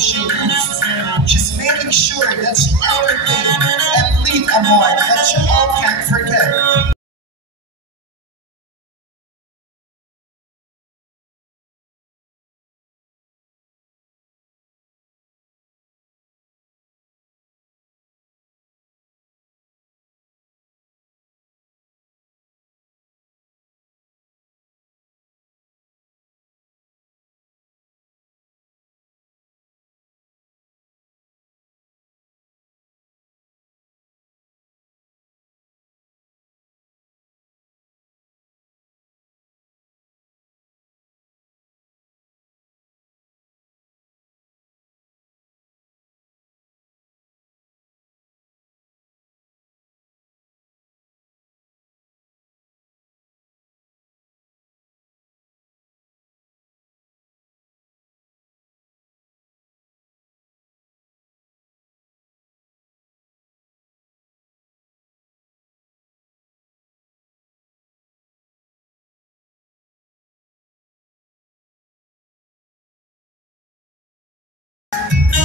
emotion boost. Just making sure that she entertained and lead a mark that you all can't forget.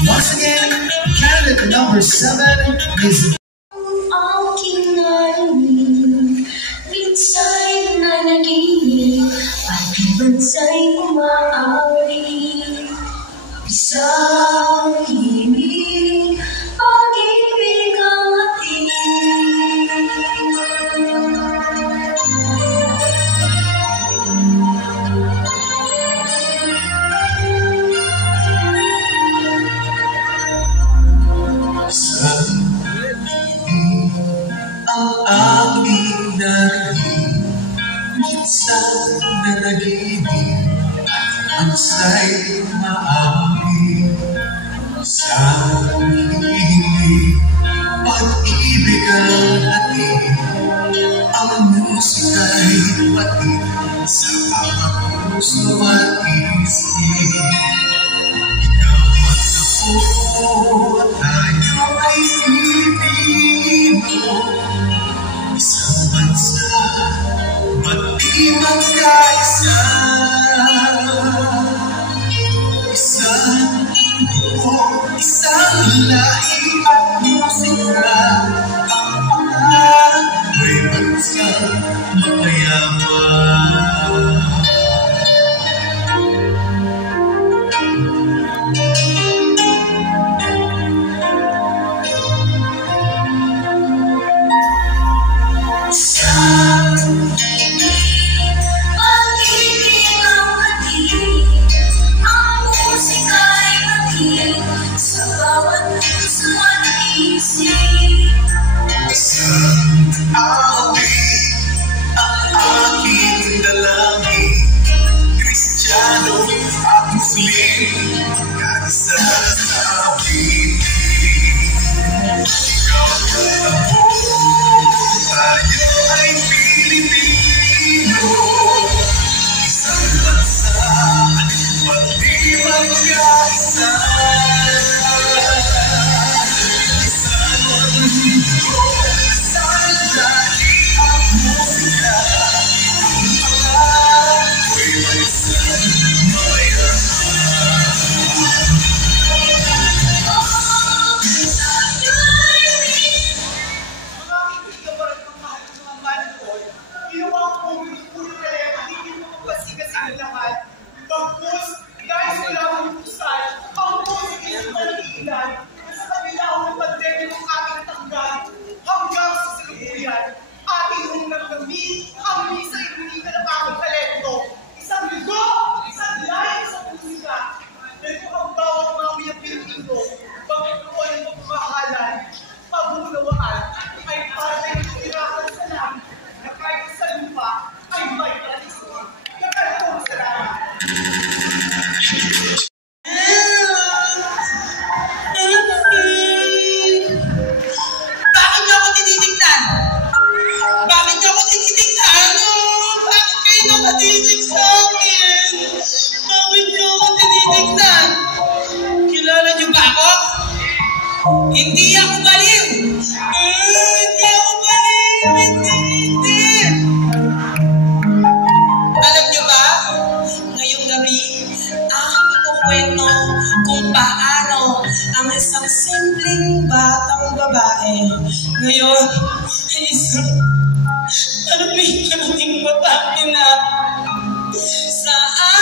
Once again, candidate number 7 is aking narinig, minsa'y nanaginip, pati bansa'y umaawit. Isang himig, pag-ibig ang hatid. ang aking narinig, minsan nanaginip, ansa'y maamin sa hihimig, pag-ibig ang hatid, ang musika'y batid sa bawat puso at isip. Ikaw at ako, tayo ay Pilipino, isang bansa, ba't di magkaisa? Isang dugo, isang lahi at musika, ang pangarap ay bansang mapayaman. Ang aking dalangin, Kristiyano at Muslim, kaisa sa amin. Ikaw at ako, tayo ay Pilipino, isang bansa, ba't di magkaisa? Bakit niyo ako tinitignan? Kaming babae na sa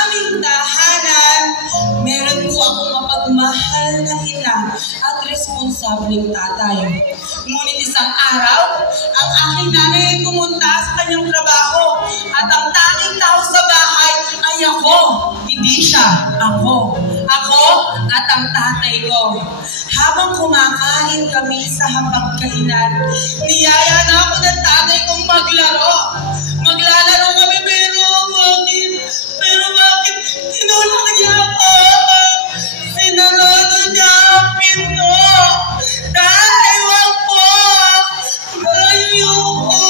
aming tahanan, meron po akong mapagmahal na ina at responsableng tatay. Ngunit isang araw, ang aking nanay ay pumunta sa kanyang trabaho at ang tanging tao sa bahay ay ako. Hindi siya, ako. Ako at ang tatay ko. Habang kumakain kami sa hapagkainan, niyaya na ako ng tatay kong maglaro. Maglalaro kami pero bakit tinulak niya ako? Sinarado niya ang pinto. Tatay, wag po! Ayoko!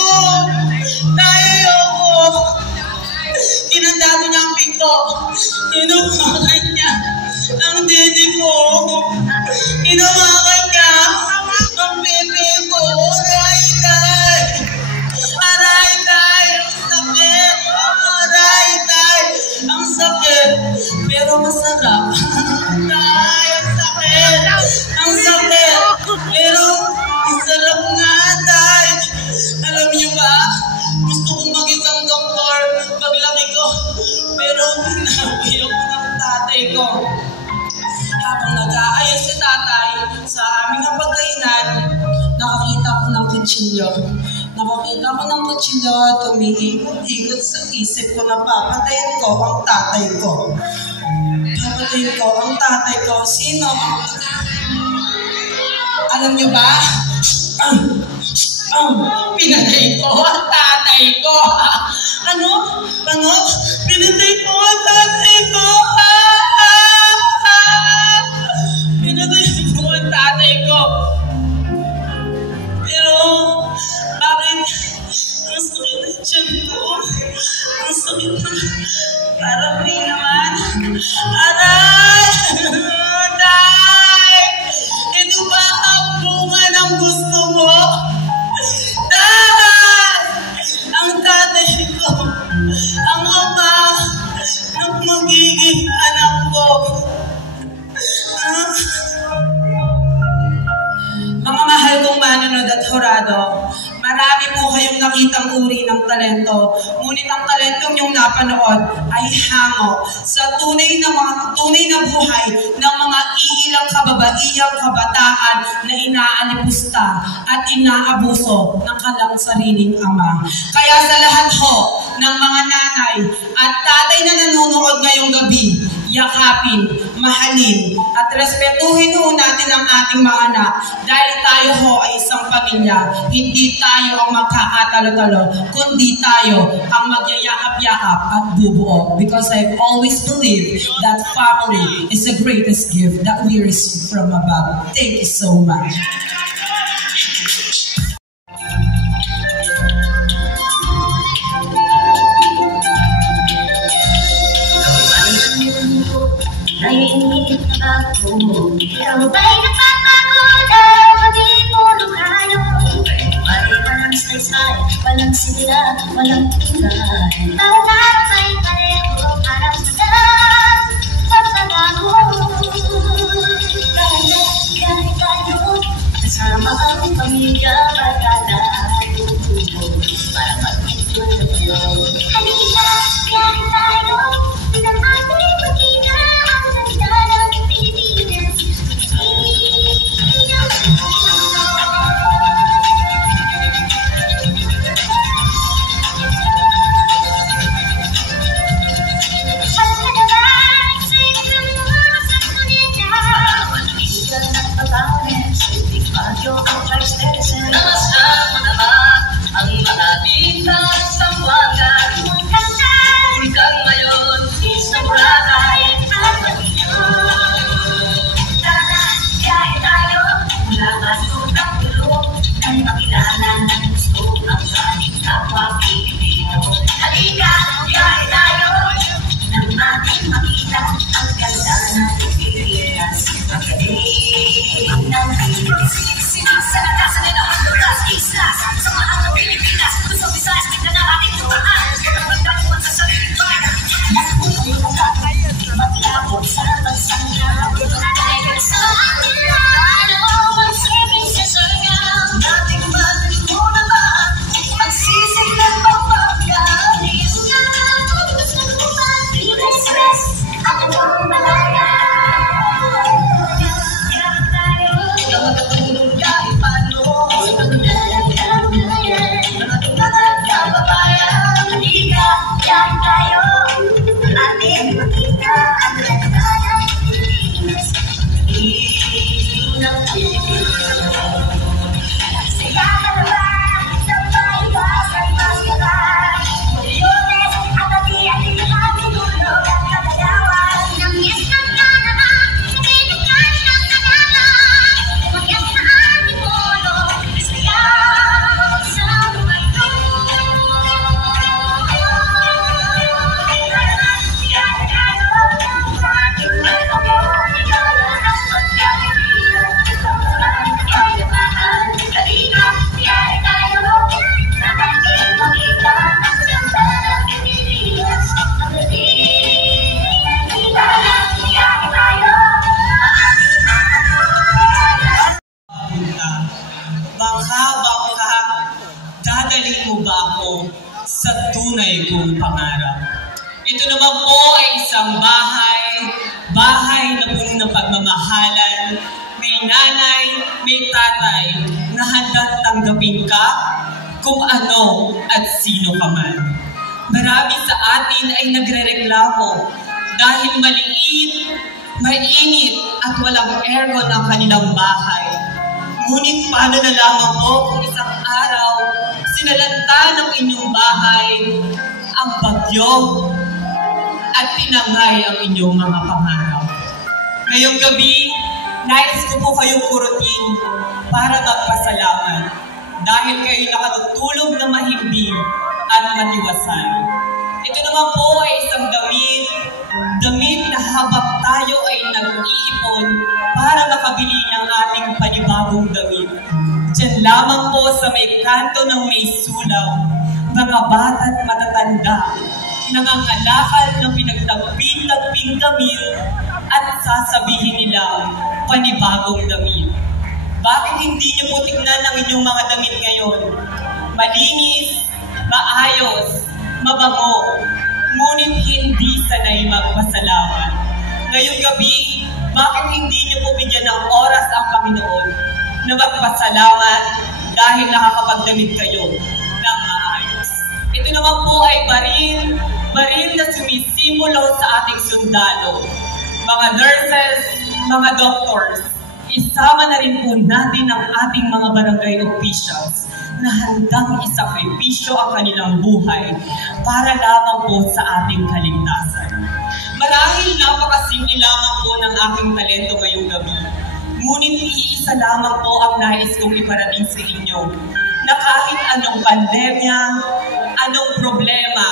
Kinandado niya ang pinto. Inumakan niya ang dede ko. Inumakan niya ang bebe ko. Ang sakit, pero masarap. Tay, ang sakit. Ang sakit, pero masarap nga, tay. Alam niyo ba, gusto kong mag-isang doktor paglaki ko, pero hinawi ako ng tatay ko. Habang nag-aayos si tatay sa aming hapagkainan, nakakita ko ng kutsilyo. Nakakita ko ng kutsilyo at umiikot-ikot sa isip ko na papatayin ko ang tatay ko. Papatayin ko ang tatay ko. Sino? Alam niyo ba? Pinatay ko ang tatay ko. Ano? Pinatay ko ang tatay ko. Pinatay ko ang tatay ko. Pero, bakit ang sakit na tiyan ko? Ang sakit na, parang hindi naman. Aray! Tay! Ito ba ang bunga ng gusto mo? Tay! Ang tatay ko, ang ama ng magiging anak ko. Mga mahal kong manonood at horado, marami po kayong nakitang uri ng talento, ngunit ang talentong niyong napanood ay hango sa tunay na buhay ng mga iilang kababaihang kabataan na inaalipusta at inaabuso ng kanilang sariling ama. Kaya sa lahat ho ng mga nanay at tatay na nanonood ngayong gabi, yakapin, mahalin, at respetuhin ho natin ang ating mga anak dahil tayo ho ay isang pamilya. Hindi tayo ang magkakatalo-talo, kundi tayo ang magyayakap-yakap at bubuo. Because I've always believed that family is the greatest gift that we receive from above. Thank you so much. Naiinip ako. Ikaw ba'y napapagod ang maging puno kayo? Ay walang saysay, walang sila, walang tulay. Bawat araw ay pareho, parang sadang pagbabago. Kahit tayo, kasama ang pamilya, magkalayo. Para mag-ituloy. Halika, kahit tayo, ng ating pagkina. Ang mga bintang sa buwangan, bulkan ngayon, isang tunay kong pangarap. Ito naman po ay isang bahay na puno ng pagmamahalan, may nanay, may tatay, na handang tanggapin ka kung ano at sino ka man. Marami sa atin ay nagrereklamo dahil maliit, mainit at walang aircon ang kanilang bahay. Ngunit paano na lamang po kung isang araw sinalanta ng inyong bahay ang bagyo at tinangay ang inyong mga pangarap. Ngayong gabi, nais ko po kayong kurutin para magpasalamat dahil kayo nakatutulog na mahimbing at matiwasay. Ito naman po ay isang damit na habang tayo ay nag-iipon para makabili ng ating panibagong damit. Diyan lamang po sa may kanto ng may sulaw, mga bata at matatanda, nangangalakal ng pinagtagping-tagping damit at sasabihin nilang panibagong damit. Bakit hindi niyo po tingnan ang inyong mga damit ngayon? Malinis, maayos, mabango, ngunit hindi sanay magpasalamat. Ngayong gabi, bakit hindi niyo po bigyan ng oras ang Panginoon na magpasalamat dahil nakakapagdamit kayo ng maayos? Ito naman po ay baril na sumisimbolo sa ating sundalo. Mga nurses, mga doctors, isama na rin po natin ang ating mga barangay officials na handang isakripisyo ang kanilang buhay para lamang po sa ating kaligtasan. Marahil napakasimple lamang po ng aking talento ngayong gabi. Ngunit iisa lamang po ang nais kong iparating sa inyo na kahit anong pandemya, anong problema,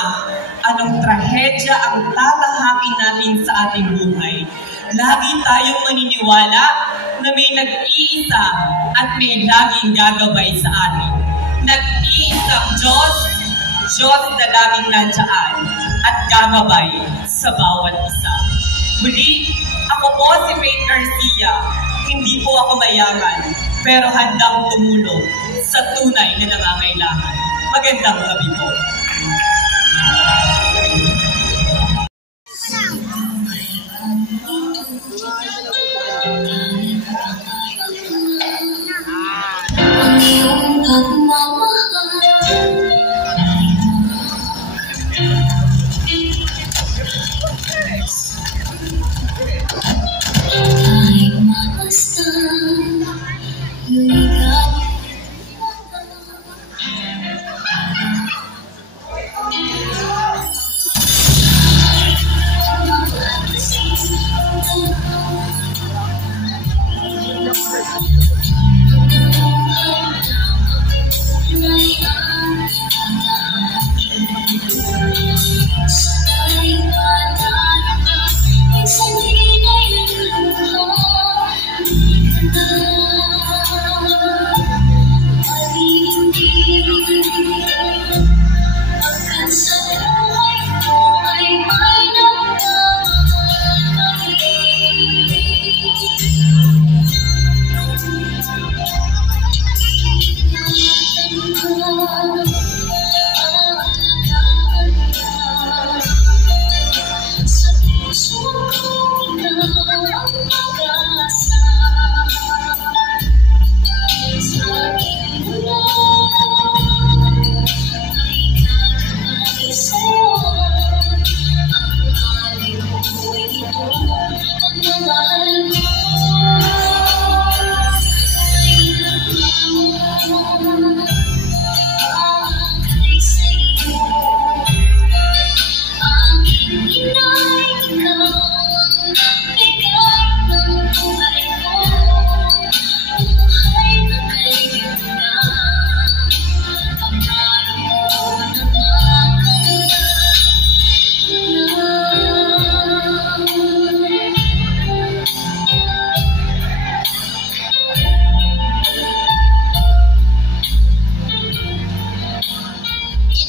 anong trahedya ang tatahakin natin sa ating buhay, lagi tayong maniniwala na may nag-iisa at may laging gagabay sa atin. Nag-iisang Diyos na laging nandiyan at gagabay sa bawat isa. Muli, ako po si Faith Garcia. Hindi po ako mayaman, pero handang tumulong sa tunay na nangangailangan. Magandang gabi po.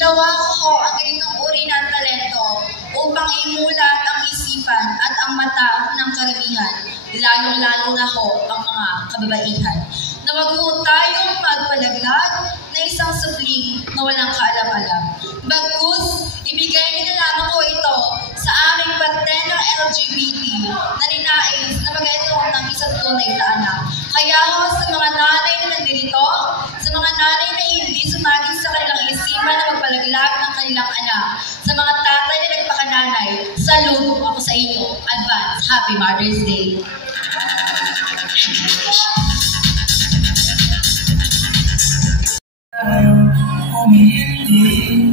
Ginawa ko ang ganitong uri ng talento upang imulat ang isipan at ang mata ng karamihan, lalong-lalo na ho ang mga kababaihan. Na wag po tayong magpalaglag na isang supling na walang kaalam-alam. Bagkus, ibigay niyo na lamang ko ito sa aming partner LGBT na ninais na mag-aitong ng isang tunay na anak. Kaya ho sa mga nanay na nandito, sa mga nanay na hindi sumagin sa kanilang isipan na magpalaglag ng kanilang anak, sa mga tatay na nagpakananay, saludo ako sa inyo. Advance, Happy Mother's Day! Umihindi,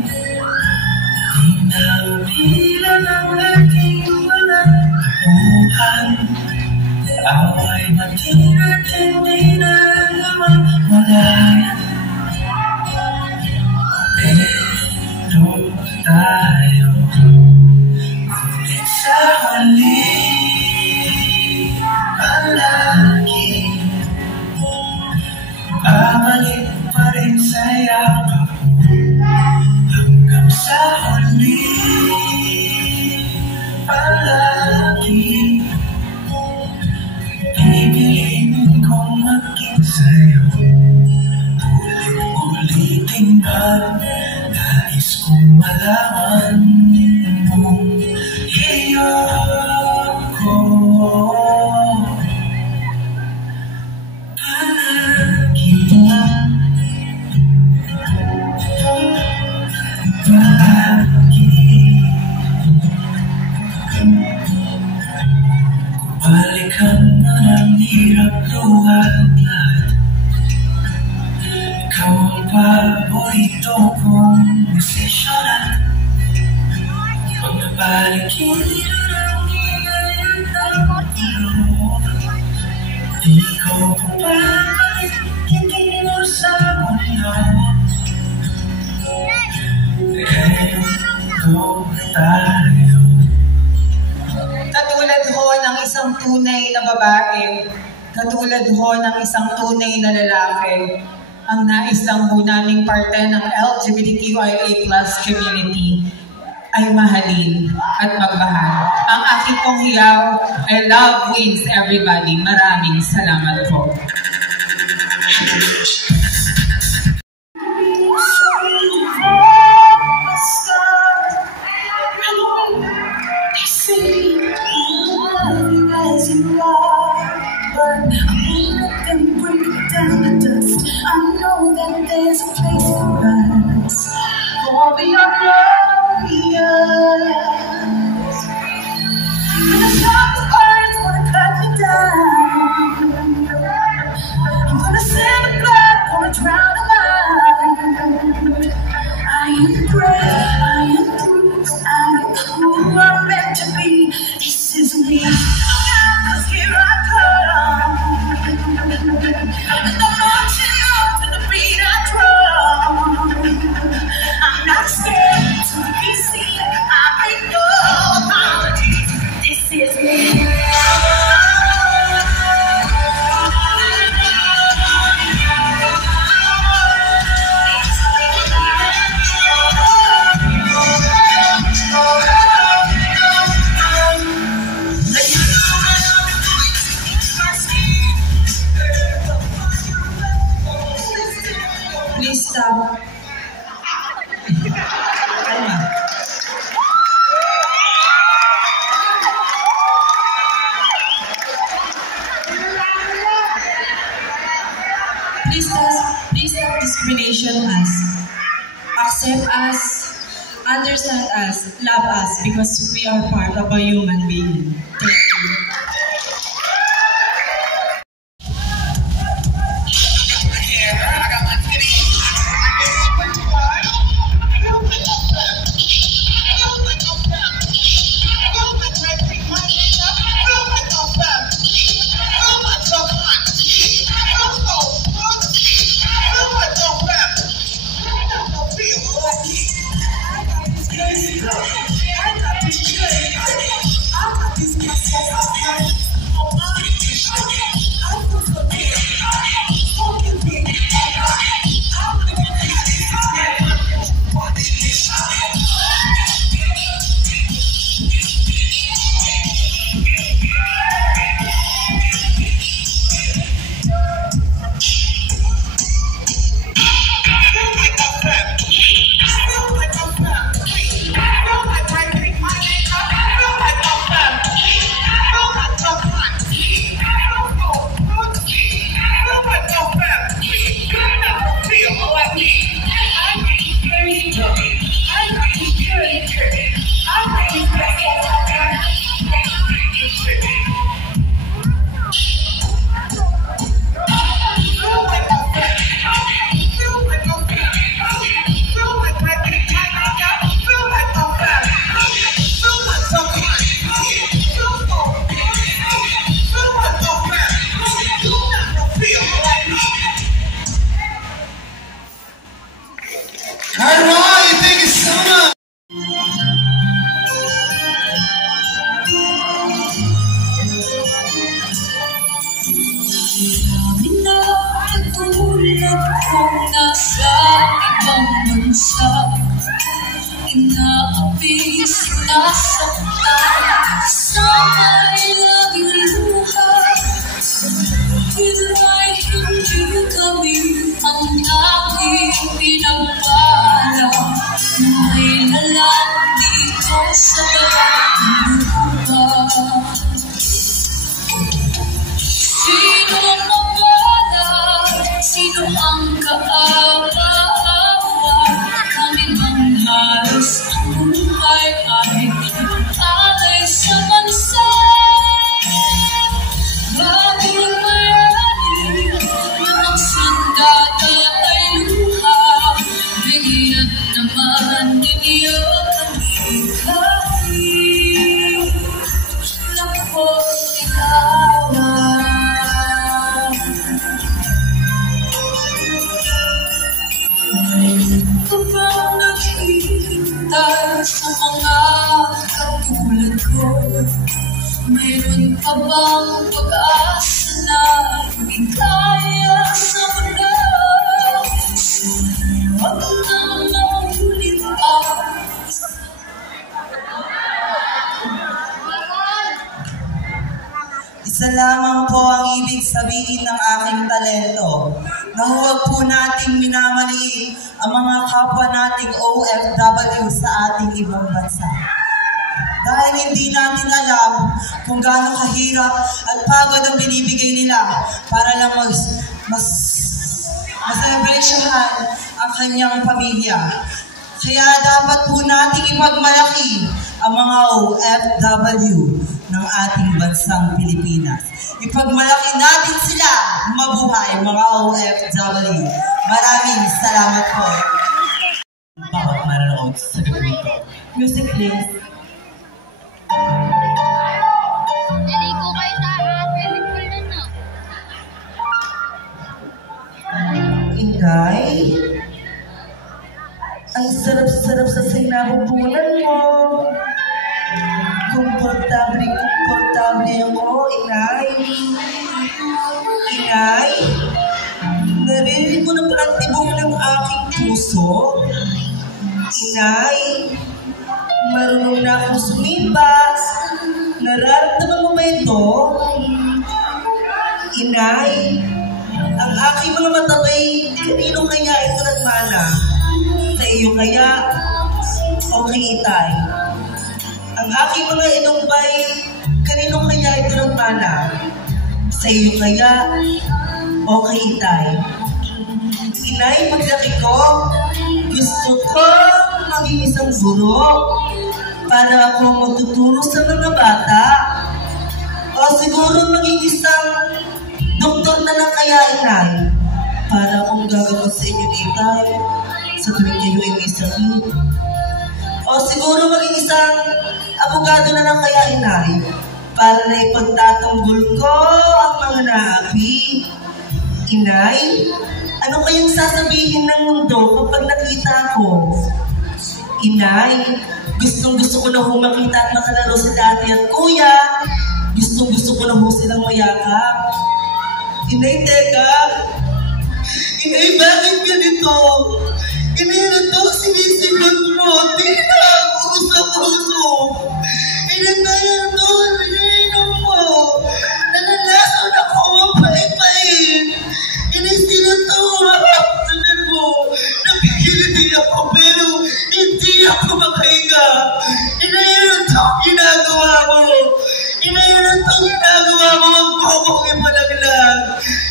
di na pila ng aking walang buhan. Away matira't hindi na naman wala. Pero tayo, ngunit sa huli, palagi babalik pa rin sa yakap hanggang sa huli, palagi pipiliin kong maging sa'yo. Ulit-ulitin ba, nais kong malaman mong iyoko palagi. Balikan mo ng hirap luwag lahat. Ikaw ang paborito kong desisyonan. Pag nabalik, hindi na lang higayan tayo magulo. Di ko papabalik, hindi mo sa mundo. Eto tayo. Katulad ho ng isang tunay na babae, katulad ho ng isang tunay na lalaki, ang nais lang po naming parte ng LGBTQIA+ community ay mahalin at magmahal. Ang aking pong hiyaw ay love wins everybody. Maraming salamat po. There's a place for us, for we are glorious. When the darkest birds wanna cut me down, I'm gonna send the blood, gonna drown the mind. I am brave, I am bruised, I am who I'm meant to be. This is me, 'cause here I come. And I'm marching on to the beat I drum. I'm not scared to be seen. I make no apologies. This is me. Please stop. Kalma. Please stop discrimination us. Accept us, understand us, love us because we are part of a human being. Thank you. api sinasaktan sa may laging luha. Dahil hindi kami ang aking pinagpala na may lalang dito sa lupa. Sino mawala? Sino ang kaawa? Kami bang halos ang buhay ay alay sa bansa? Bagong bayani na ang sandata ay luha. Bigyan naman ninyo kami kahit na po'y ikawan. Kapag naghihintay sa mga katulad ko, mayroon pa bang pag-asa na hindi kaya sa mundo? Huwag nang maulit pa. Isa lamang po ang ibig sabihin ng aking talento, na huwag po nating minamaliit ang mga kapwa nating OFW sa ating ibang bansa. Dahil hindi natin alam kung gaano kahirap at pagod ang binibigay nila para lang maselebrasyahan ang kanyang pamilya. Kaya dapat po nating ipagmalaki ang mga OFW ng ating bansang Pilipinas. Ipagmalaki natin sila. Mabuhay mga OFW. Maraming salamat po. Bawat manonood sa gabi ito. Music please. Naligo kayo sa swimming pool na, no? Inday, ang sarap-sarap sa sinapupunan mo. Komportable ako, Inay. Inay, narinig mo na parang tibong ng aking puso. Inay, marunong na akong sumipas. Nararamdaman mo ba ito? Inay, ang aking mga matabay, kanino kaya ito nagmana? Sa iyo kaya? O kay Itay? Ang aking mga inumbay, kanino kaya ito nagmana? Sa iyo kaya? O kay Itay? Inay, paglaki ko, gusto ko maging isang guro para ako magtuturo sa mga bata. O siguro maging isang doktor na lang kaya, Inay, para akong gagamot sa inyo ni Itay sa tuwing kayo ay may sakit. O siguro maging isang abogado na lang kaya, Inay, para na ipagtatanggol ko ang mga naapi. Inay, ano kayang sasabihin ng mundo kapag nakita ko? Inay, gustong-gusto ko na ho makita at makalaro si Ate at Kuya. Gustong-gusto ko na ho silang mayakap. Inay, teka. Inay, bakit ganito? Inay, ano to? Sinisigot mo. Tingin na ako usap-usap. Inay, kaya to. Iniinom mo. Nanalason ako. Mapait-pait. Inay, sino to? Makapsanan mo. Nakikiliti ako pero hindi ako makahinga. Inay, ano to? Ginagawa mo. Inay, ano to? Ginagawa mo. Huwag po akong ipalaglag.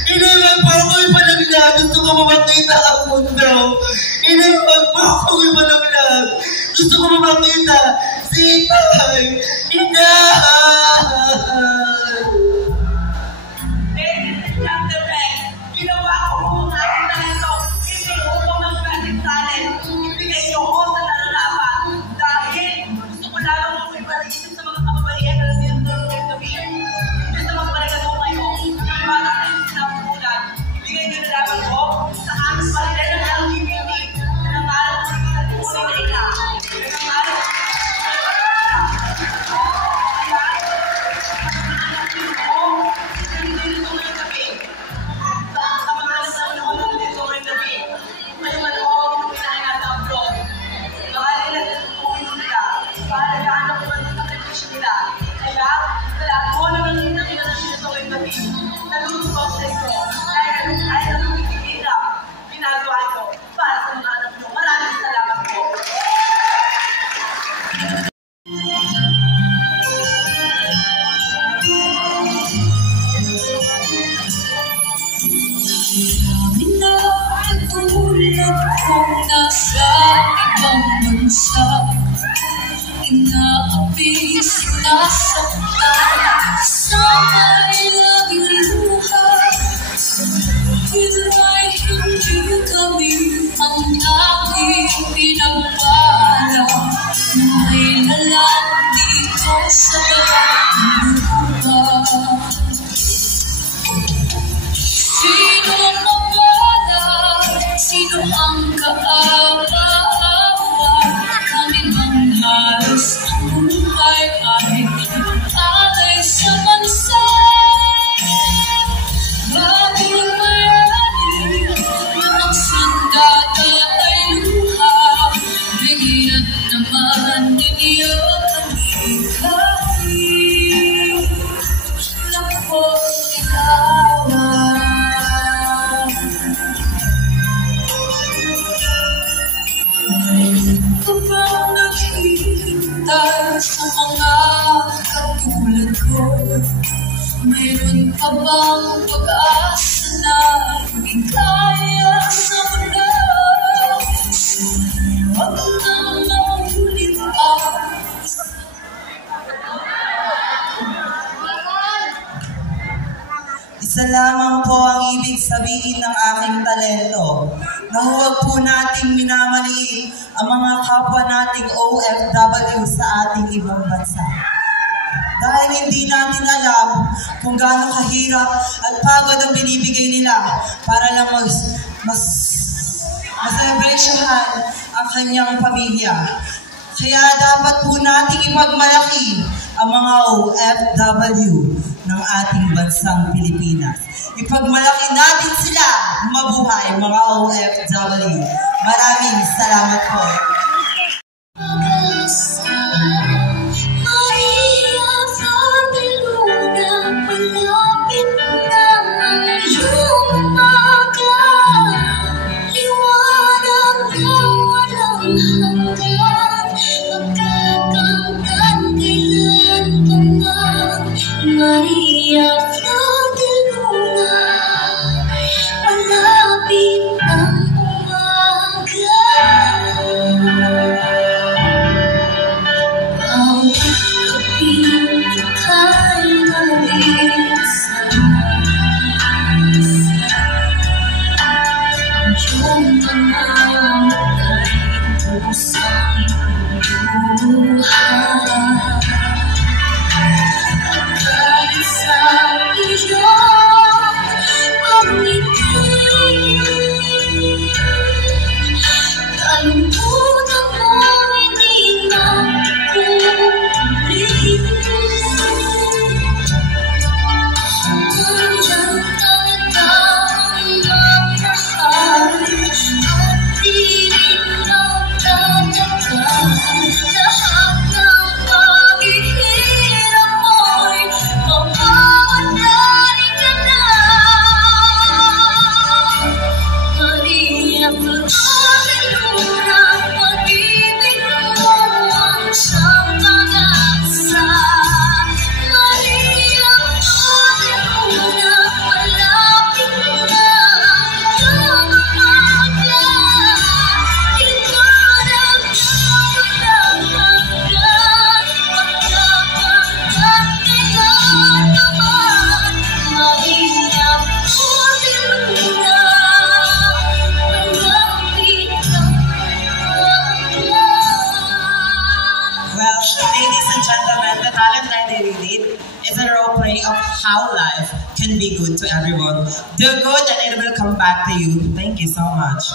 Inay, huwag po akong ipalaglag. Gusto ko makita ang mundo. Inay, huwag po akong ipalaglag. Gusto ko makita si Itay. Inay! Ladies and gentlemen, ginawa ko po ang aking talento. Hindi upang mag-classic talent. Ibigay niyo ko sa nararapan. Dahil gusto ko lalong mong iparaisip sa mga kababaihan na nandito ng gabi. Hindi sa magpalagano kayo. Para kayo sinapunan. Ibigay niyo na lamang ko sa aming palitan ng LGBT. Nangangalan ko sa tunay na ina. Nangangalan ko sa di sinasaktan sa may laging luha. Dahil hindi kami ang aking pinagpala, may lalang dito sa lupa. Sino mawala? Sino ang kaawa-awa? Kami mang halos ang buhay ay alay sa bansa. Bagong bayani na ang sandata ay luha. Bigyan naman ninyo kami kahit na po'y ilawan. Kapag naghihintay sa mga katulad ko, mayroon pa bang pag-asa na hindi kaya sa mundo? Huwag nang maulit pa. Isa lamang po ang ibig sabihin ng aking talento, na huwag po nating minamaliit ang mga kapwa nating OFW sa ating ibang bansa. Dahil hindi natin alam kung gaano kahirap at pagod ang binibigay nila para lang maselebrasyahan ang kanyang pamilya. Kaya dapat po nating ipagmalaki ang mga OFW ng ating bansang Pilipinas. Ipagmalaki natin sila. Mabuhay mga OFW. Maraming salamat po. Maria Flor de Luna, malapit ang umaga. Bawat kapit ika'y nalisan. Yung nangangatay pusang buhay. Kahit sa iyong pagngiti, kalimutan mo hindi makukulit. Nandiyan talaga ang mamahal at di rin magtatagal. Lahat ng paghihirap mo'y mamamatay ka na. Maria Flor de Luna, pag-ibig mo ang siyang pag-asa. Maria Flor de Luna, malapit na ang umaga. Liwanag na walang hanggan, magkapagkat kailan naman. Maria Flor de Luna, malapit ang umaga. Well, ladies and gentlemen, the talent line they did is a role play of how life can be good to everyone. Do good and it will come back to you. Thank you so much.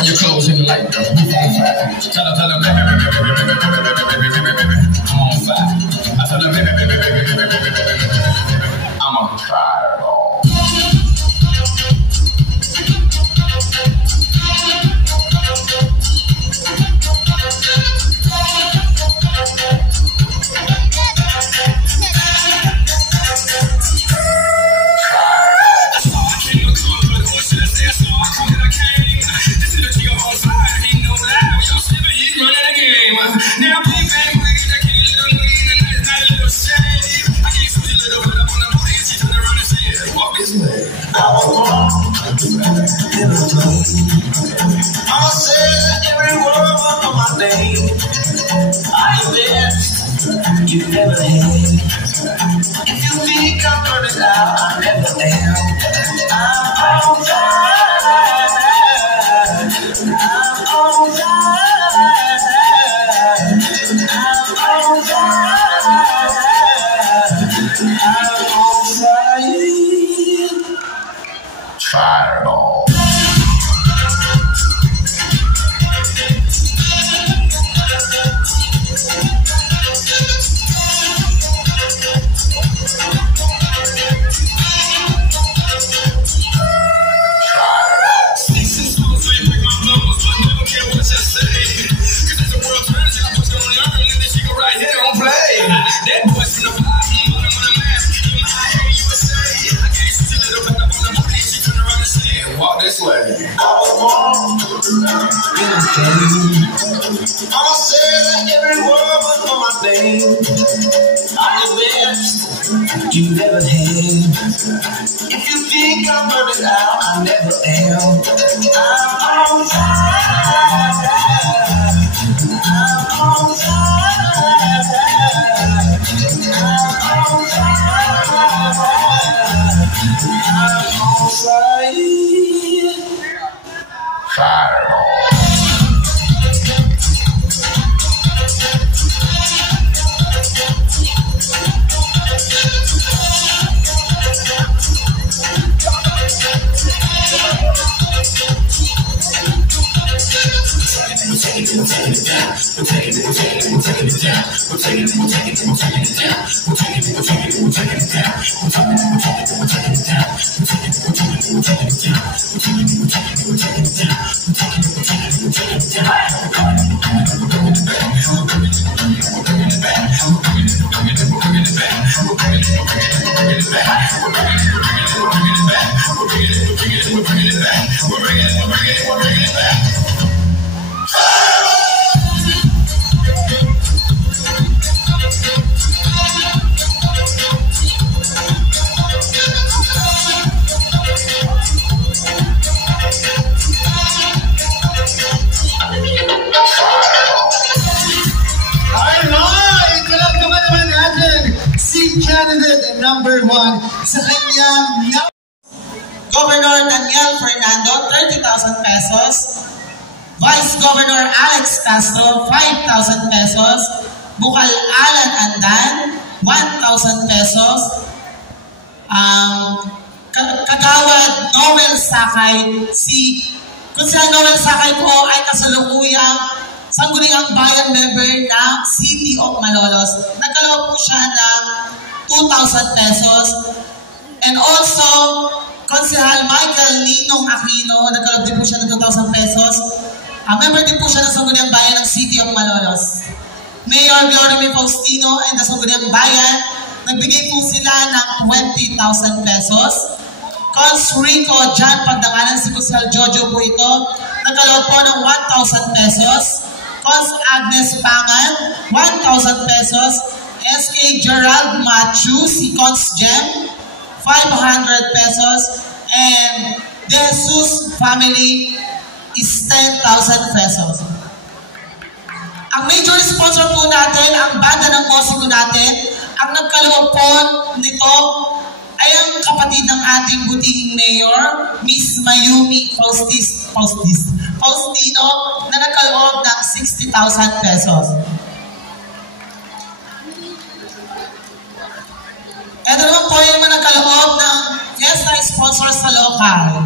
on your clothes and the light, girl. Tell her, baby, I'm on fire. I tell her, baby, I'm on fire. Now, big bang, we get that kitty little nigga in the night, it's not a little shady. I gave Susie a little bit up on the booty, and she turned around and said, walk this way. I was born in a dream. I'ma say every word of my name. I'm the best you ever had. If you think I'm burning out, I never am. I'm on fire. I'm on fire. Fireball. That boy's from the bottom, bottom of the map. In my head, USA. I gave you a little bit up on the booty. She turned around and said, walk this way. I was born in a dream. I'ma say every word for my name. I'm the best you ever had. If you think I'm burning out, I never am. I'm on fire. I'm on fire. Fireball. Candidate number 1 sa kanyang Governor Daniel Fernando, 30,000 pesos. Vice Governor Alex Castro, 5,000 pesos. Bukal Alan Andan, 1,000 pesos. Kagawad Noel Sakay, kung si Noel Sakay po ay kasalukuyang sangguniang bayan member ng City of Malolos. Nagkalaw po siya ng 2,000 pesos. And also, Konsehal Michael Ninong Aquino, nagkalaw din po siya ng 2,000 pesos. Member din po siya ng sangguniang bayan ng City of Malolos. Mayor Gloria Faustino and the sangguniang bayan, nagbigay po sila ng 20,000 pesos. Cons Rico John Pagdanganan, si Konsehal Jojo po ito, nagkalaw po ng 1,000 pesos. Cons Agnes Pangan, 1,000 pesos. SK Gerald Machu, si Cons Gem, 500 pesos. And De Jesus family is 10,000 pesos. Ang major sponsor po natin, ang banda ng musiko natin, ang nagkaloob po nito ay ang kapatid ng ating butihing mayor, Miss Mayumi Faustino, na nagkaloob ng 60,000 pesos. Ito naman po yung mga nagkaloob ng fiesta sponsor sa lokal.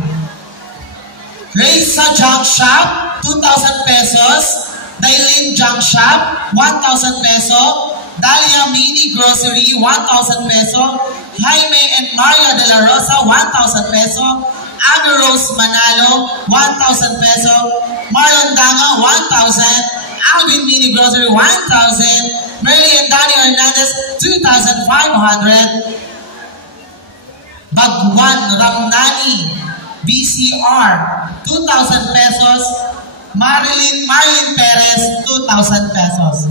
Reza Junk Shop, 2,000 pesos. Dailin Junk Shop, 1,000 peso. Dahlia Mini Grocery, 1,000 peso. Jaime and Maria de la Rosa, 1,000 peso. Ana Rose Manalo, 1,000 peso. Marlon Danga, 1,000. Alvin Mini Grocery, 1,000. Merly and Danny Hernandez, 2,500. Bagwan Ramnani, BCR, 2,000 pesos. Marilyn Perez, 2,000 pesos.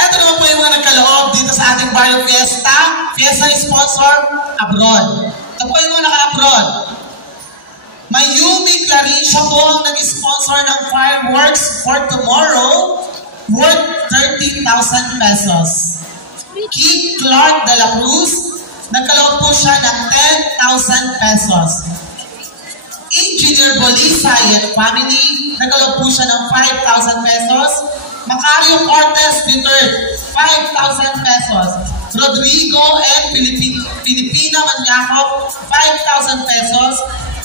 Ito naman po yung mga nagkaloob dito sa ating Barrio Fiesta. Fiesta is sponsor abroad. Ito po yung mga naka-abroad. Mayumi Claricia po ang nag-sponsor ng fireworks for tomorrow worth 30,000 pesos. Keith Clark de la Cruz, nagkaloob po siya ng 10,000 pesos. Engineer Bolisay and family, nagkaloob po siya ng 5,000 pesos. Macario Cortez III, 5,000 pesos. Rodrigo and Filipina Maniaco, 5,000 pesos.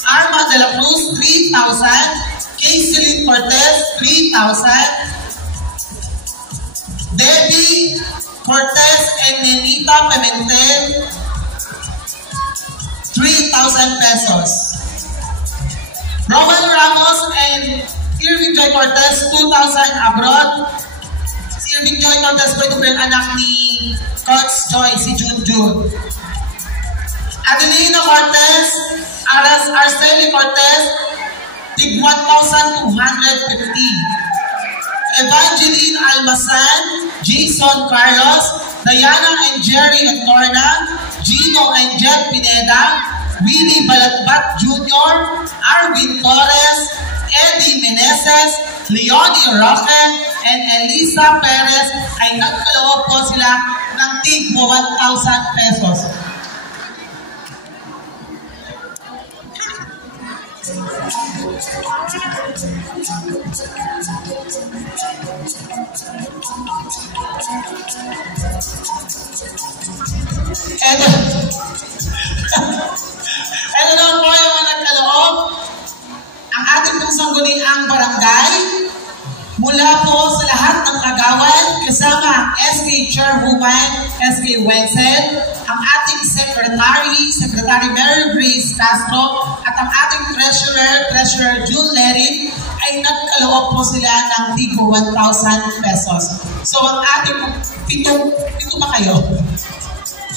Arma de la Cruz, 3,000. Kayselyn Cortez, 3,000. Debbie Cortez and Nenita Pimentel, 3,000 pesos. Roman Ramos and Irving Joy Cortez, 2,000 abroad. Si Irving Joy Cortez po ito yung anak ni Coach Joy, si Junjun. Adelina Cortez, Arceli Cortez, tig 1,250. Evangeline Almasan, Jason Carlos, Diana and Jerry Entorna, Gino and Jet Pineda, Willie Balatbat Jr., Arvin Torres, Eddie Meneses, Leonie Roque, and Elisa Perez ay nagkaloob po sila ng tig 1,000 pesos. Ito naman po yung mga nagkaloob. Ang ating pong sangguniang barangay, mula po sa lahat ng kagawan, kasama ang SK Chairwoman, SK Wenzel, ang ating Secretary Mary Grace Castro, at ang ating Treasurer June Lerin, ay nagkaloob po sila ng tigo 1,000 pesos. So ang ating pito ba kayo?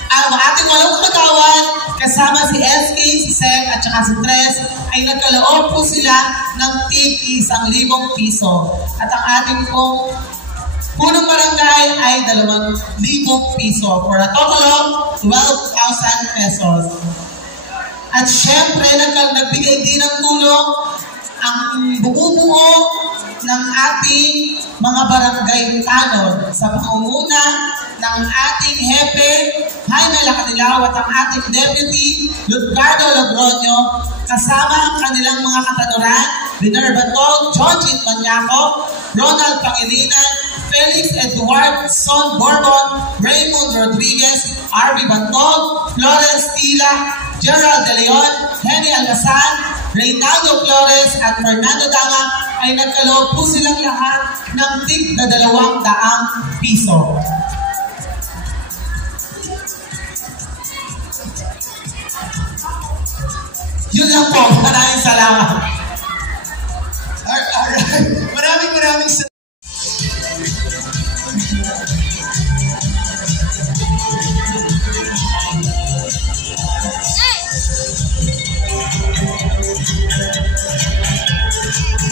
Ang ating walong kagawan, kasama si SK, si Seng, at saka si Tres, ay nagkaloob po sila ng tig 1,000 piso. At ang ating pong punong barangay ay 2,000 piso for a total of 12,000 pesos. At syempre, nagbigay din ng tulong ang bumubuo ng ating mga barangay tanod sa pangunguna ng ating hepe, Jaime Lacanilaw, at ang ating deputy, Lutgardo Logroño, kasama ang kanilang mga katanuran, Minerva Tog, Jonchin Maniaco, Ronald Pangilinan, Felix Eduard Son Borbon, Raymond Rodriguez, Arby Bantog, Florence Tila, Gerald De Leon, Henny Algasan, Reynaldo Flores, at Fernando Danga ay nagkaloob po silang lahat ng tig 200 piso. Yun lang po. Maraming salamat. Alright. Maraming salamat.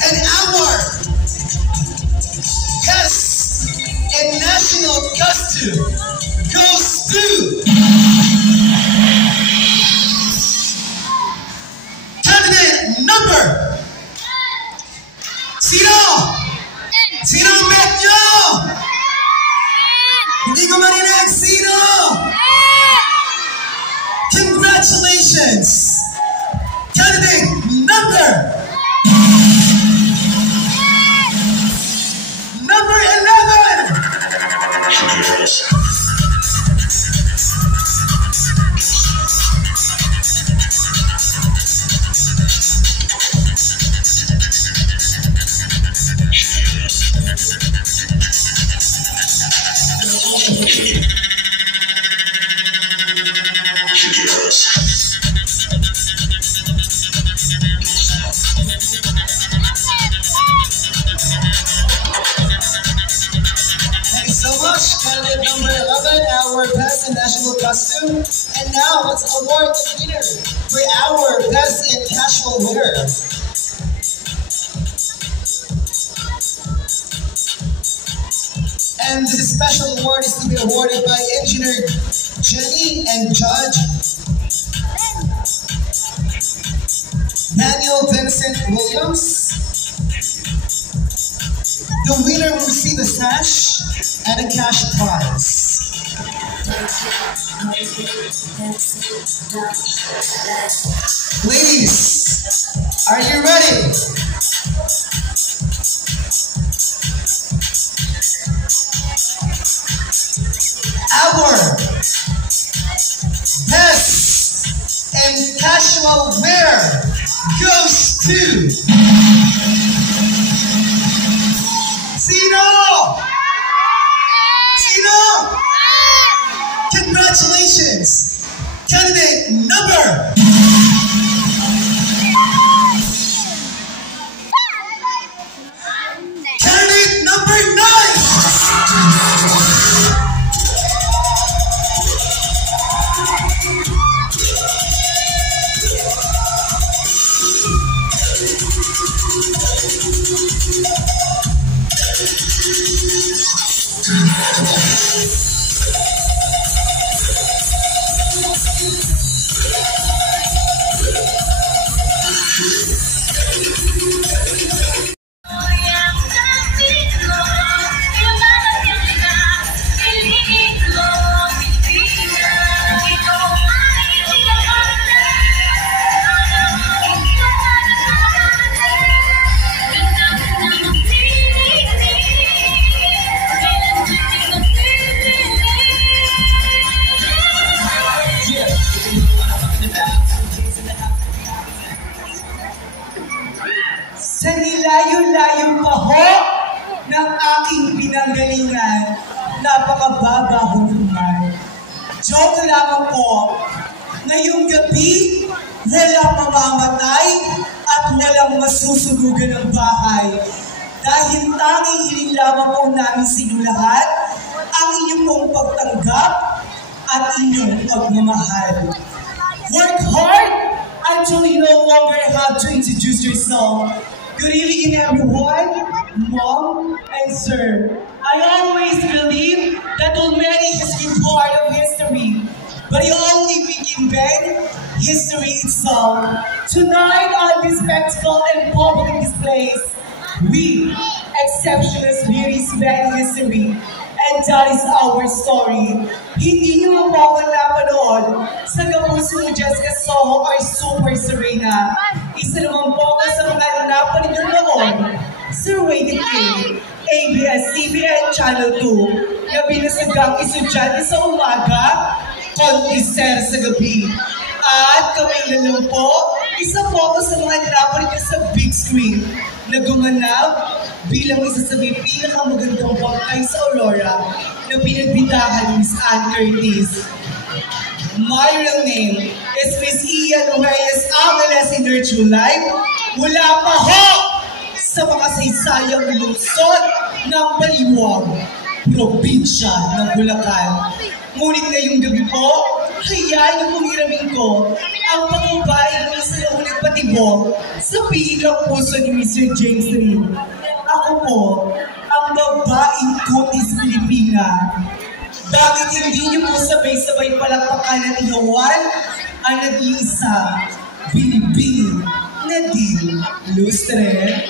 An hour. Yes. A national costume goes to candidate number. Sino? Sino ang bet nyo? Hindi ko marinig. Sino? Congratulations. Candidate number 11. And now let's award the winner for our Best in Casual Wear. And this special award is to be awarded by Engineer Jenny and Judge Daniel Vincent Williams. The winner will receive a sash and a cash prize. Ladies, are you ready? Our Best in Casual Wear goes to Sino! Congratulations! Candidate number Candidate number 9! Sa nilayo-layo pa ho ng aking pinanggalingan, napakababa huluman. Joke lamang po, ngayong gabi, wala mamamatay at walang masusunugan ng bahay. Dahil tanging hiling lamang po namin sa inyo lahat, ang inyong pong pagtanggap at inyong pagmamahal. Work hard until you no longer have to introduce yourself. Good evening, everyone, Mom and Sir. I always believe that Olmeri has been part of history, but it only became then history itself. Tonight, on this spectacle and public displays, we, exceptionist beauties, made history, and that is our story. Hindi niyo po ako napanood sa Kapuso ni Jessica Soho or Super Serena. Isa naman po ako sa mga napanood niyo noon sa Rated K, ABS-CBN Channel 2, na binasagang estudyante sa umaga, kontiser sa gabi. At kami lang po, isa po ako sa mga napanood niyo sa big screen na gumanap bilang isa sa may pinakamagandang bangkay sa Aurora na pinagbidahan ni Miss Ann Curtis. My real name is Miss Ian Reyes Angeles in her true life. Wala pa ho sa mga saysayang lungsod ng Baliwag, probinsya ng Bulacan. Ngunit ngayong gabi po, hayaan niyo pong hiramin ko ang pangbabae ng isa na unang patibok sa pigang puso ni Mr. James Reed. Ako po, ang babaeng kutis Pilipina. Bakit hindi niyo po sabay-sabay palakpakan at ihawan ang nag-iisa, Bilibili, Nadine Lustre?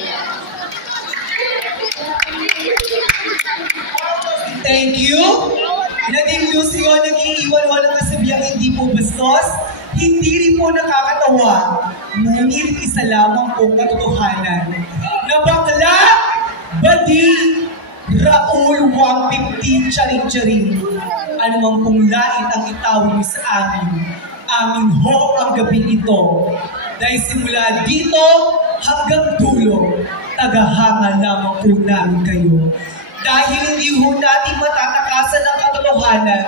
Thank you. Nadine Lustre, nag-iiwan o ng kasabihang hindi po bastos, hindi rin po nakakatawa. Ngunit isa lamang po katotohanan. Na bakla, badi, Raul 150 charing-charing. Ano mang pong lait ang itawin sa amin. Amin ho ang gabi ito. Dahil simula dito hanggang dulo, tagahanga lamang po namin kayo. Dahil hindi ho natin matatakasan ang katotohanan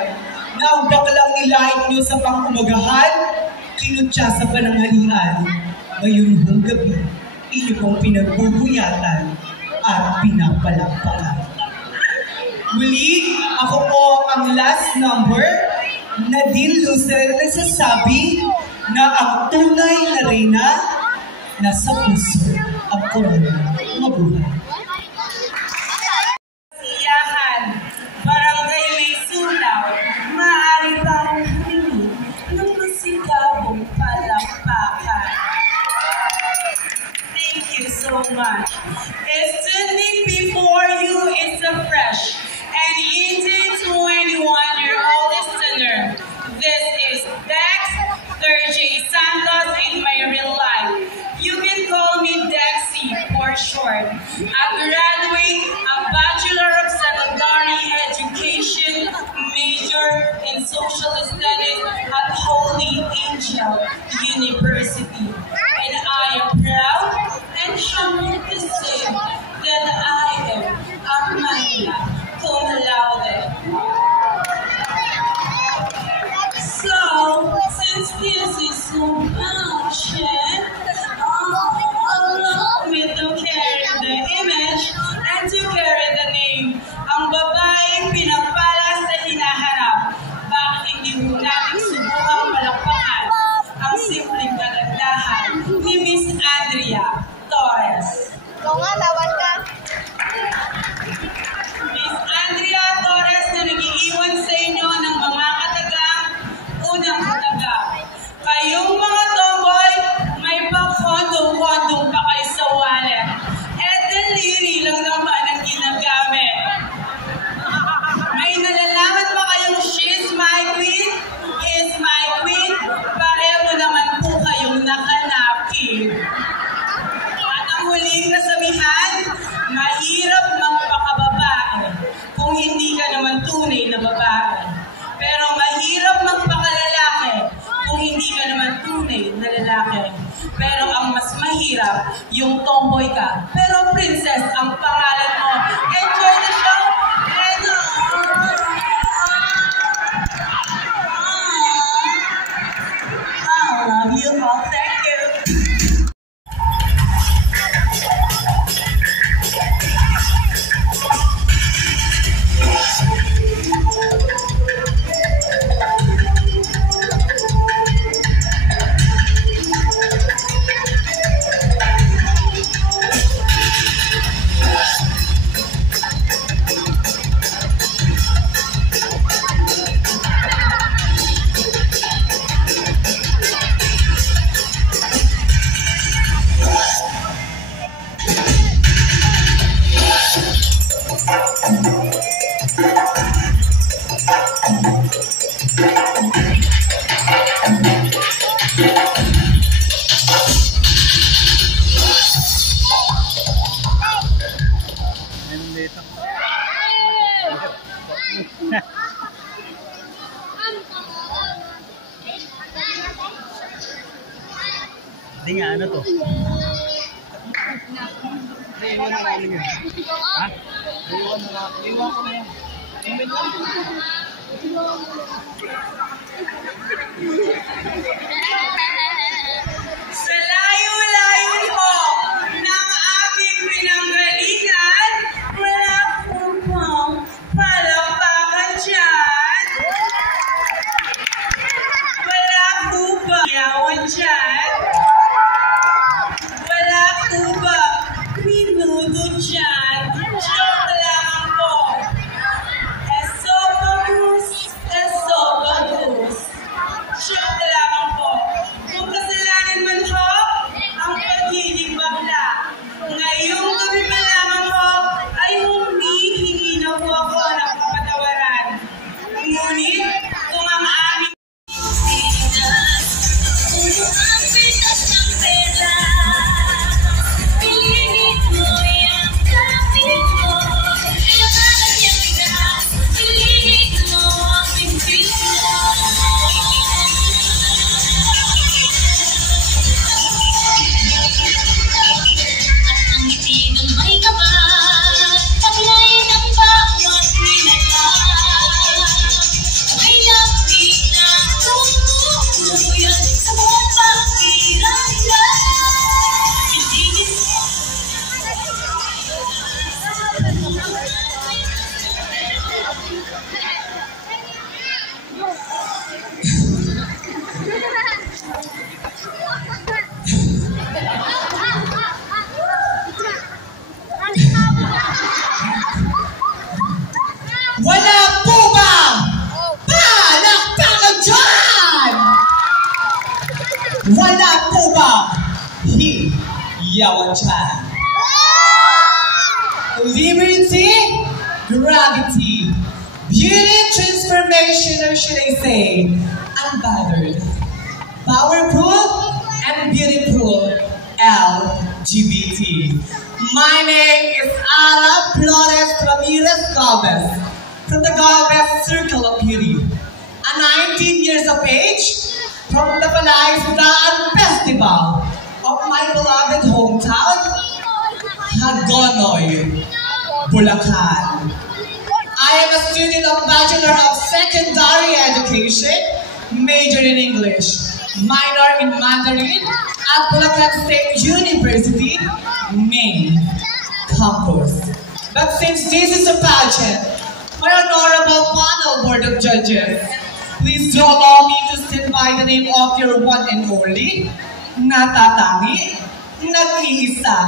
na ang baklang nilait nyo sa pangumagahan, kinutya sa pananghalian. Ngayon hong gabi, inyo pong pinagbubuyatan at pinapalakpakan. Muli, ako po ang last number Nadine Lucer nagsasabi na ang tunay na reyna nasa puso ang korona. Mabuhay. Siyahan, barangay may sulaw, maaari bang humingi ng masigabong palakpakan. Thank you so much. Standing before you is a fresh and easy 21-year-old listener. This is Dex Sergey Santos in my real life. You can call me Dexy for short. I graduate a Bachelor of Secondary Education major in Social Studies at Holy Angel University. And I am proud and humbled to say that I am a magna cum laude. So, since this is so passion, allow me to carry the image and to carry the name. Ang babaeng pinagpala sa hinaharap. Bakit hindi mo natin subukang malakpakan ang simpleng kagandahan ni Miss Andrea Torres. Ikaw nga, tawad ka. Miss Andrea Torres na nag-iiwan sa inyo ng mga katagang unang kataga. Kayong mga tomboy, may pa-kondong-kondong pa kayo sa wallet. Eh, daliri lang naman ang ginagamit. May nalalaman pa kayong she's my queen, is my queen, pareho naman po kayong nakanapkin. At ang huling kasabihan, mahirap magpakababae kung hindi ka naman tunay na babae. Pero mahirap magpakalalaki kung hindi ka naman tunay na lalaki. Pero ang mas mahirap, yung tomboy ka, pero princess ang pangalan mo. Enjoy the show! And, I love you all. Thank you. Hindi nga, ano to? Iwan na namin yun. Ha? Iwan na namin. Iwan ko na yan. Iwan lang. Sa layo-layo mo ng aming pinanggalingan, wala po pang palakpakan dyan. Wala po ba yawan dyan? Wala po ba minuto dyan? Joke lang po. Eso bagus. Joke lang po. Yawan Chan. Liberty, gravity, beauty, transformation, or should I say, unbothered. Powerful and beautiful LGBT. My name is Ara Flores Ramirez Gomez from the Gomez Circle of Beauty. At 19 years of age, from the Palaisdaan Festival of my beloved hometown, Hagonoy, Bulacan. I am a student of Bachelor of Secondary Education, major in English, minor in Mandarin at Bulacan State University, main campus. But since this is a pageant, my honorable panel board of judges, please do allow me to stand by the name of your one and only, natatangi, nag-iisa,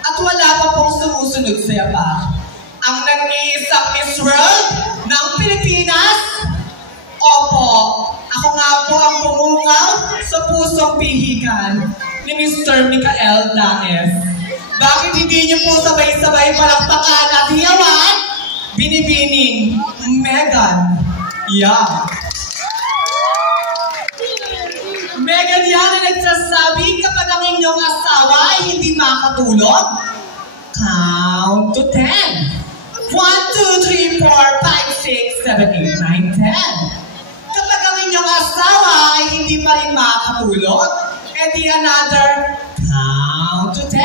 at wala pa pong sumusunod sa iba. Ang nag-iisang Miss World ng Pilipinas. Opo, ako nga po ang pumungaw sa pusong pihikan ni Mr. Michael Danes. Bakit hindi niyo po sabay-sabay palakpakan at hiyawan? Binibining Megan Yang. Megan Yang na nagsasabi kapag ang inyong asawa ay hindi makatulog. Count to 10. 1, 2, 3, 4, 5, 6, 7, 8, 9, 10. Kapag ang inyong asawa ay hindi pa rin makatulog, edi another count to 10.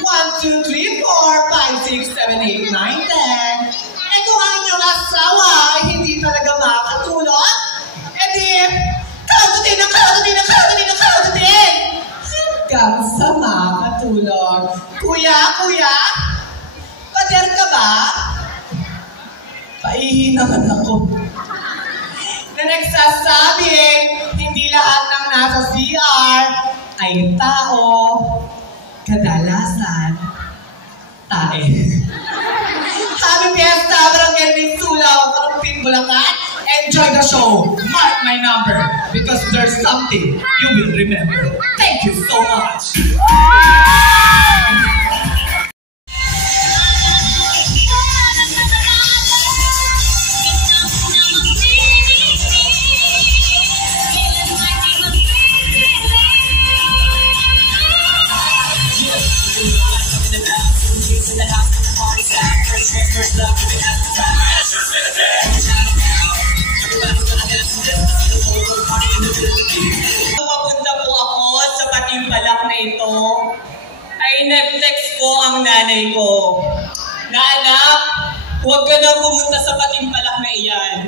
1, 2, 3, 4, 5, 6, 7, 8, 9, 10. E kung ang inyong asawa ay hindi talaga makatulog, edi count to 10 na count to 10 na count to 10 na count to 10. Hanggang sa makatulog. Kuya, pader ka ba? Paihi naman ako. Na nagsasabi, hindi lahat ng nasa CR ay tao, kadalasan, tae. Happy Fiesta, Barangay Nigsulaw, Kalumpin, Bulacan. Enjoy the show. Mark my number because there's something you will remember. Thank you so much. Papunta po ako sa Patimpalak na ito, ay nag-text ko ang nanay ko na, anak, huwag ka na pumunta sa Patimpalak na iyan.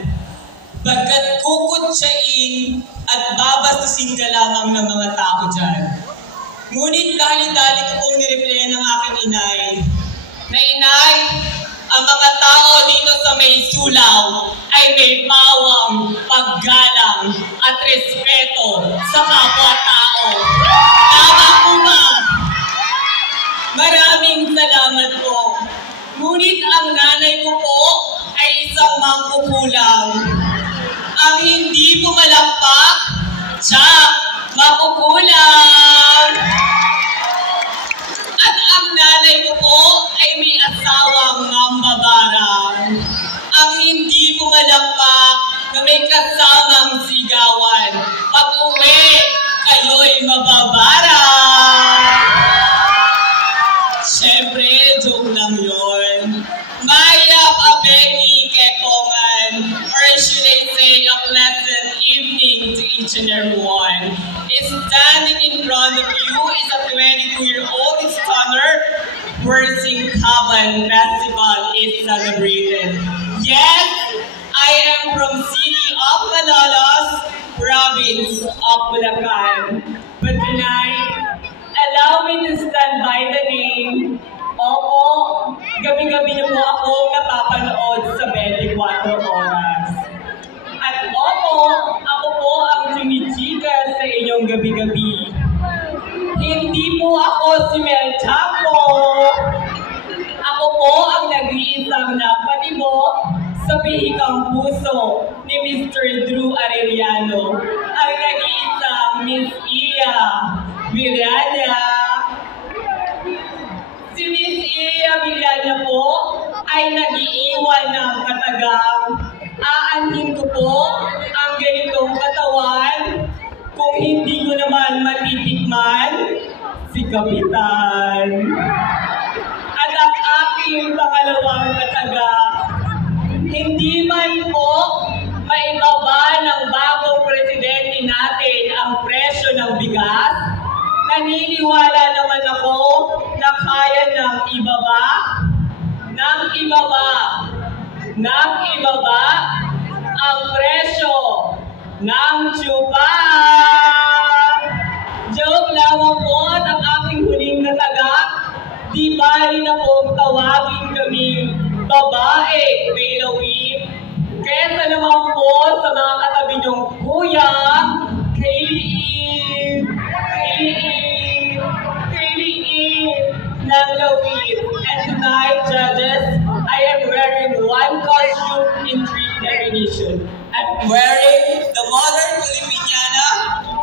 Bagkat kukutsain at babastusin ka lamang ng mga tao dyan. Ngunit dali-dali ko pong nireplyan ng aking inay, na inay, ang mga tao dito sa may sulaw ay may bawang, paggalang at respeto sa kapwa-tao. Tama po ba? Maraming salamat po. Ngunit ang nanay ko po ay isang mangkukulam. Ang hindi pumalakpak, tiyak, makukulam. At ang nanay ko po ay may asawang mambabarang. Ang hindi pumalakpak na may kasamang sigawan. Pag-uwi, kayo'y mababarang. Siyempre, joke lang yun. Maya Pabeni Kekongan, or should I say a pleasant evening to each and everyone. Standing in front of you is a 22-year-old stunner where Singkaban Festival is celebrated. Yes, I am from city of Malolos, province of Bulacan. But tonight, allow me to stand by the name. Opo, gabi-gabi niyo po akong napapanood sa 24 oras. At opo, ako po ang tumichika sa inyong gabi-gabi. Hindi po ako si Mel Chapo. Ako po ang nag-iisang napatibo sa pihikang puso ni Mr. Drew Arellano, ang nag-iisang Miss Iya Villania. Villania po ay nag-iiwan ng katagang. Aanhin ko po ang ganitong katawan kung hindi ko naman matitikman si Kapitan. At ang aking pangalawang kataga, hindi man po maibaba ng bagong presidente natin ang presyo ng bigas, naniniwala naman ako na kaya ng ibaba ang presyo ng tsupa. Joke lamang po at ang aking huling kataga, di bali na pong tawagin kaming babae, Bellawin. Kesa naman po sa mga katabi niyong kuya, Kayliin ng Lawin. And tonight, judges, I am wearing one costume in three definitions. I'm wearing the modern Filipiniana,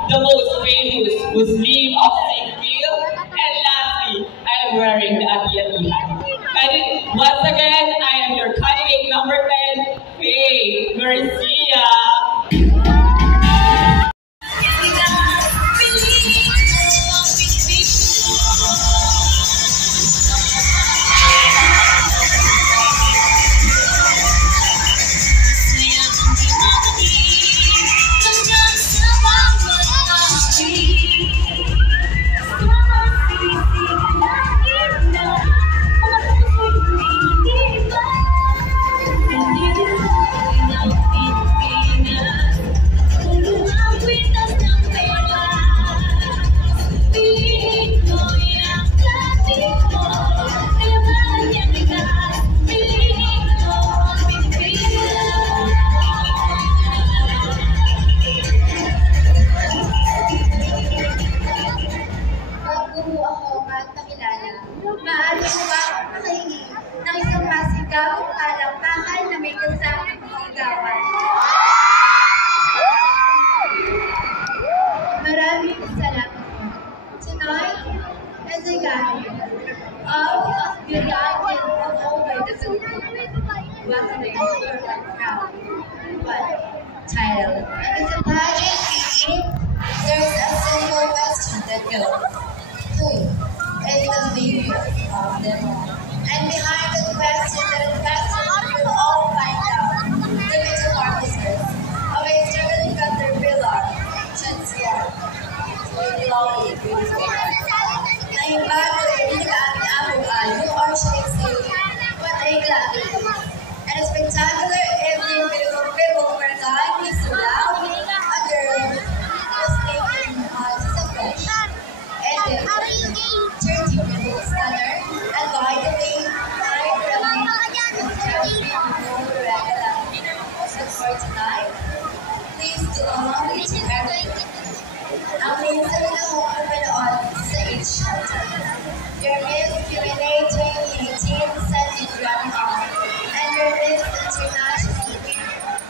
the most famous Muslim of Sikil, and lastly, I am wearing the Ati-Atihan. And once again, I am your candidate number 10, Faye Garcia. And a spectacular evening with a people where God is loud, a girl was taken as a fish. And the 30 people stunner, and by the way, I really but for tonight, please do along with everything. Ang minsan na ako kapanood sa H Shelter. Your Miss Q&A 2018 sent in Grand Hall, and your Miss International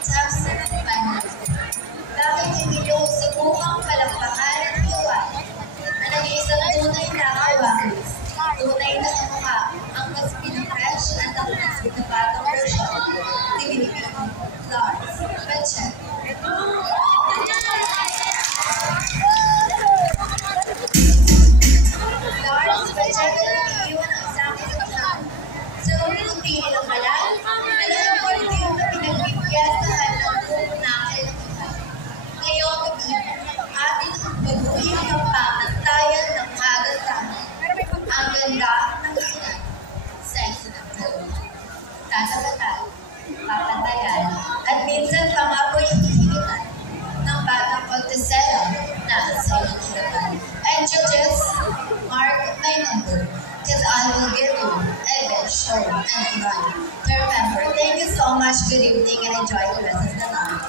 Top 6 finalist. Bakit hindi niyo subukang palakpakan at iwan na nag-iisang tunay na kawangis, tunay na kamukha ang mas pinafresh at ang mas pinabagong version ni Binibig Lars Benchen. Lars Benchen na iwan ang sakin sa kahan. Sa umilutili ng balan, nalalaportin na pinagpipyasahan ng buong nakin ng ikan. Ngayong gabi, atin ang pag-uwi ng pamantayan ng kagandahan. Ang ganda ng ikan, sexy ng kaluhan. Tatagatan, papantayan, at minsan pang ako'y hihigitan ng batang pagtesela na sa inyong hirapan. And judges, mark my number, because I will give you a bit show and run. To remember, thank you so much, good evening, and enjoy the rest of the night.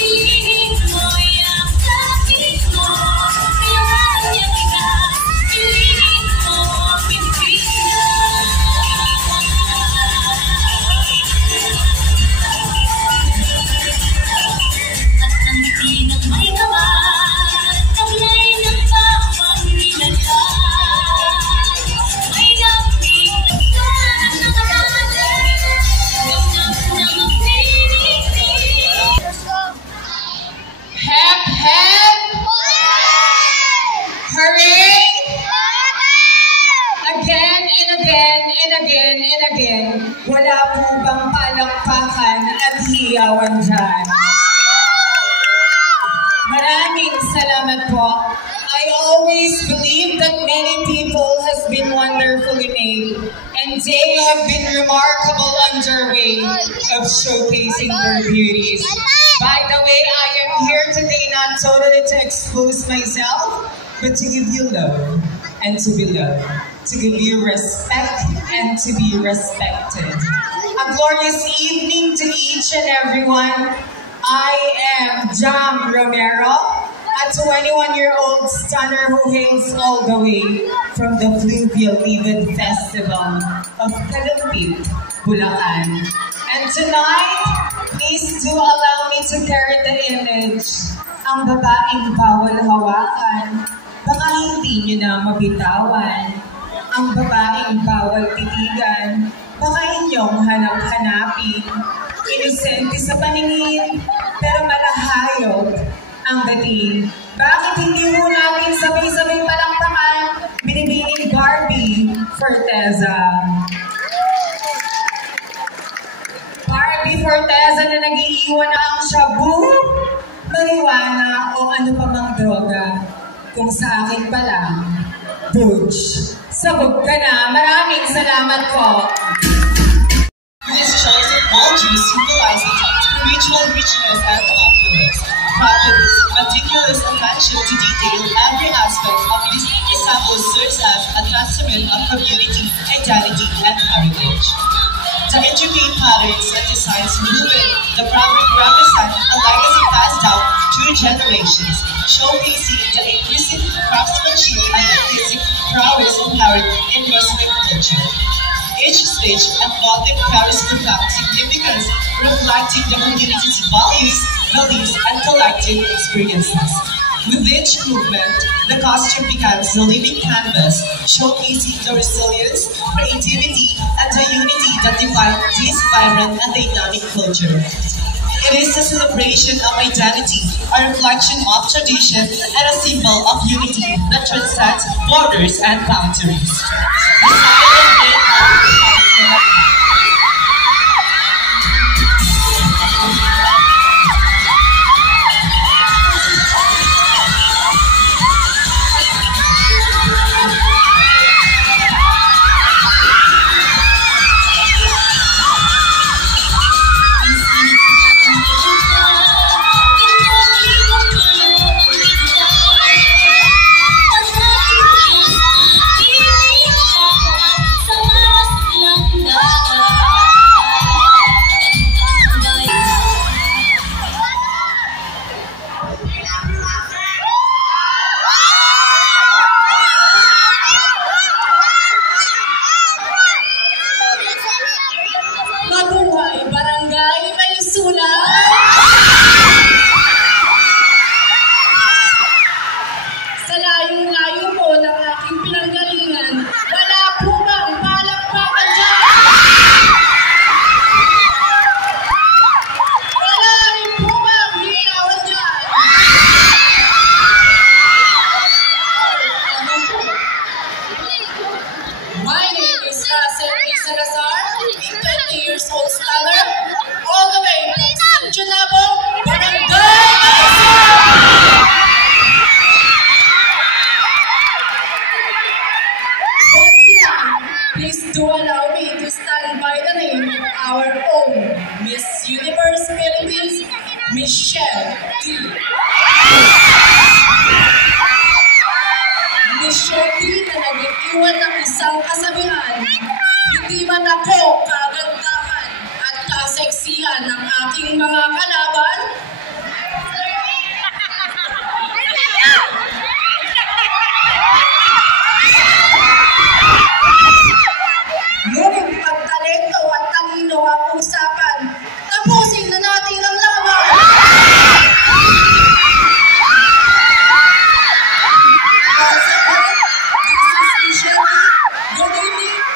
Feeling again, wala po bang palakpakan at hiyawan dyan? Maraming salamat po. I always believe that many people has been wonderfully made and they have been remarkable on their way of showcasing their beauties. By the way, I am here today not totally to expose myself, but to give you love and to be loved, to give you respect and to be respected. A glorious evening to each and everyone. I am Jam Romero, a 21-year-old stunner who hails all the way from the Fluvial Livid Festival of Kalumpit, Bulacan. And tonight, please do allow me to carry the image, ang babaeng bawal hawakan, baka hindi nyo na mabitawan. Ang babaeng bawal titigan, baka inyong hanap-hanapin. Inosente sa paningin, pero malahayop ang dating. Bakit hindi mo natin sabay-sabay palakpakan, binibining Barbie Forteza? Barbie Forteza na nag-iiwan na ang shabu, marijuana o ano pa mang droga. Kung sa akin pa lang, Butch, sabog ka na. Maraming salamat po. This shows that all Jews symbolizing spiritual richness and opulence. Providence, meticulous attention to detail every aspect of this ensemble serves as a testament of community, identity, and heritage. The intricate patterns and designs woven the fabric represent a legacy passed down through generations, showcasing the inclusive craftsmanship and artistic prowess inherent in Muslim culture. Each stage and motif carries profound significance, reflecting the community's values, beliefs, and collective experiences. With each movement, the costume becomes a living canvas, showcasing the resilience, creativity, and the unity that define this vibrant and dynamic culture. It is a celebration of identity, a reflection of tradition, and a symbol of unity that transcends borders and boundaries.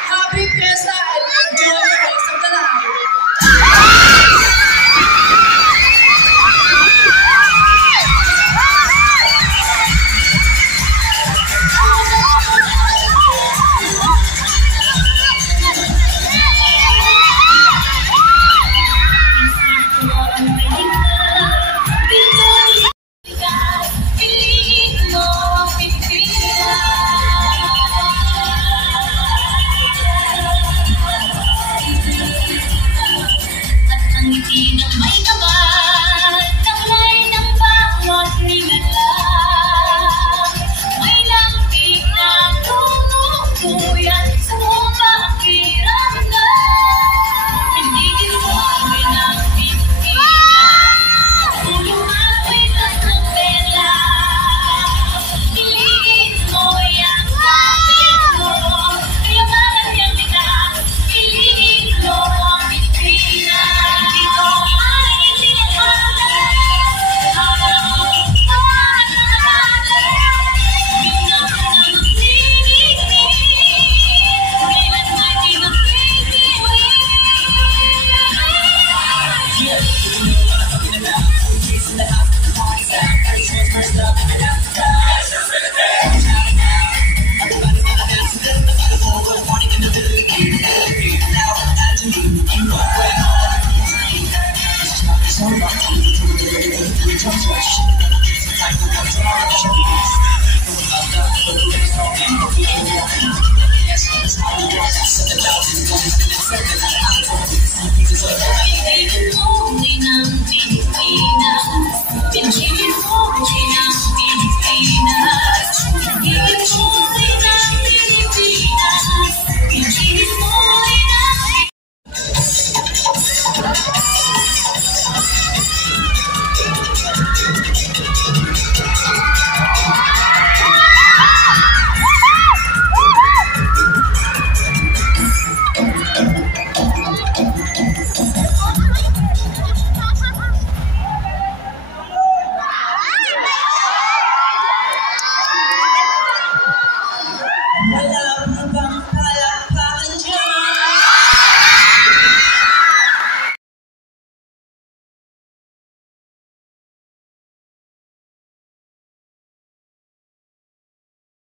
Happy Fiesta and enjoy the rest of the night.